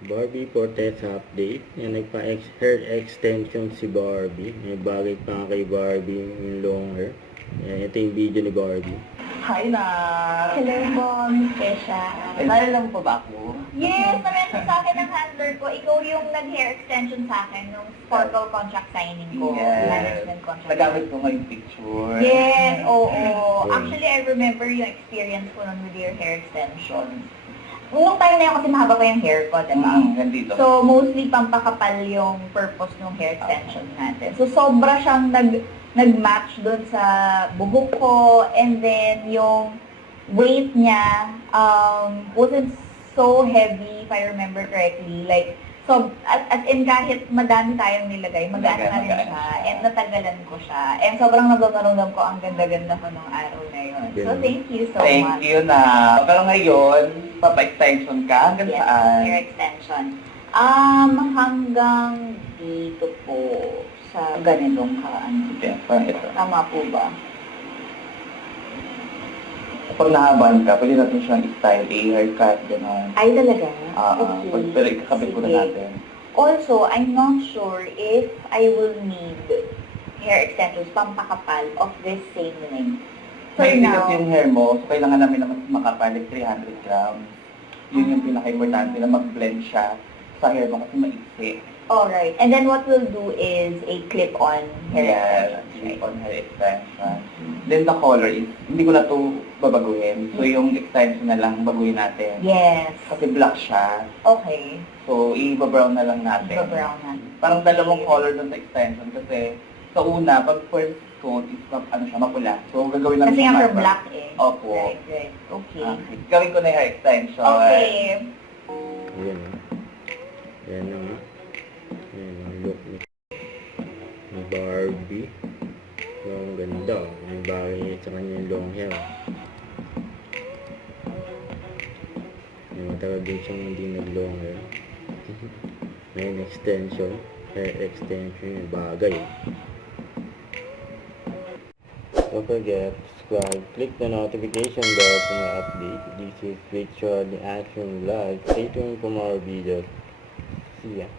Barbie Portets update. Yan, nagpa-hair extension si Barbie. May bagay pa kay Barbie yung long hair. Yan, ito yung video ni Barbie. Hi na! Hello po, Miss Kesha. Nalala mo pa ba ako? Yes, na-message sa akin ng handler ko. Ikaw yung nag-hair extension sa akin nung Sparkle contract signing ko. Management contract. Nagamit ko ngayong picture. Yes, oo. Actually, I remember yung experience ko nun with your hair extension. Nung time na yun kasi mahaba pa yung hair ko, diba? Nandito. So, mostly pampakapal yung purpose ng hair extension natin. So, sobra siyang nag-match doon sa buhok ko, and then yung weight niya wasn't so heavy, if I remember correctly. Like, so, as in kahit madami tayong nilagay, magaan na rin siya, and natagalan ko siya. And sobrang nagpaparamdam ko ang ganda-ganda ko nung araw na yun. So, thank you so much. Thank you na. Pero ngayon, papa-extension ka hanggang Yes, saan? hair extension. Hanggang dito po sa ganitong kaan. Okay, parang ito. Tama po ba? Pag nahabaan ka, pwede natin siyang style, haircut, gano'n. Ay, talaga? Pero ikakabit ko na Sige. natin. Also, I'm not sure if I will need hair extensions pampakapal of this same length. For May now, kasi yung hair mo, so kailangan namin naman makapal, like 300 grams. Yun yung pinaka-importante na mag-blend siya sa hair mo kasi maiksi. alright. And then what we'll do is a clip-on hair Yes, extension. on hair extension. Then the color is, hindi ko na to babaguhin. So yung extension na lang baguhin natin. Yes. Kasi black siya. Okay. So i-brown na lang natin. Brown na. Parang dalawang color dun sa extension kasi sa una, pag first coat is mapula. So gagawin namin Kasi nga siya for marble. black eh. Opo. Right, right. Okay. Okay. Gawin ko na yung hair extension. Okay. Ayan o. Ayan o. Ayan ang look ni Barbie. So, ang ganda o. May bagay sa kanya yung long hair. May matagal din siyang hindi nag-long hair. May extension. Hair extension yung bagay. Don't forget to subscribe, click the notification bell for my update. This is Victor, the Action Vlog. Stay tuned for more videos. See ya.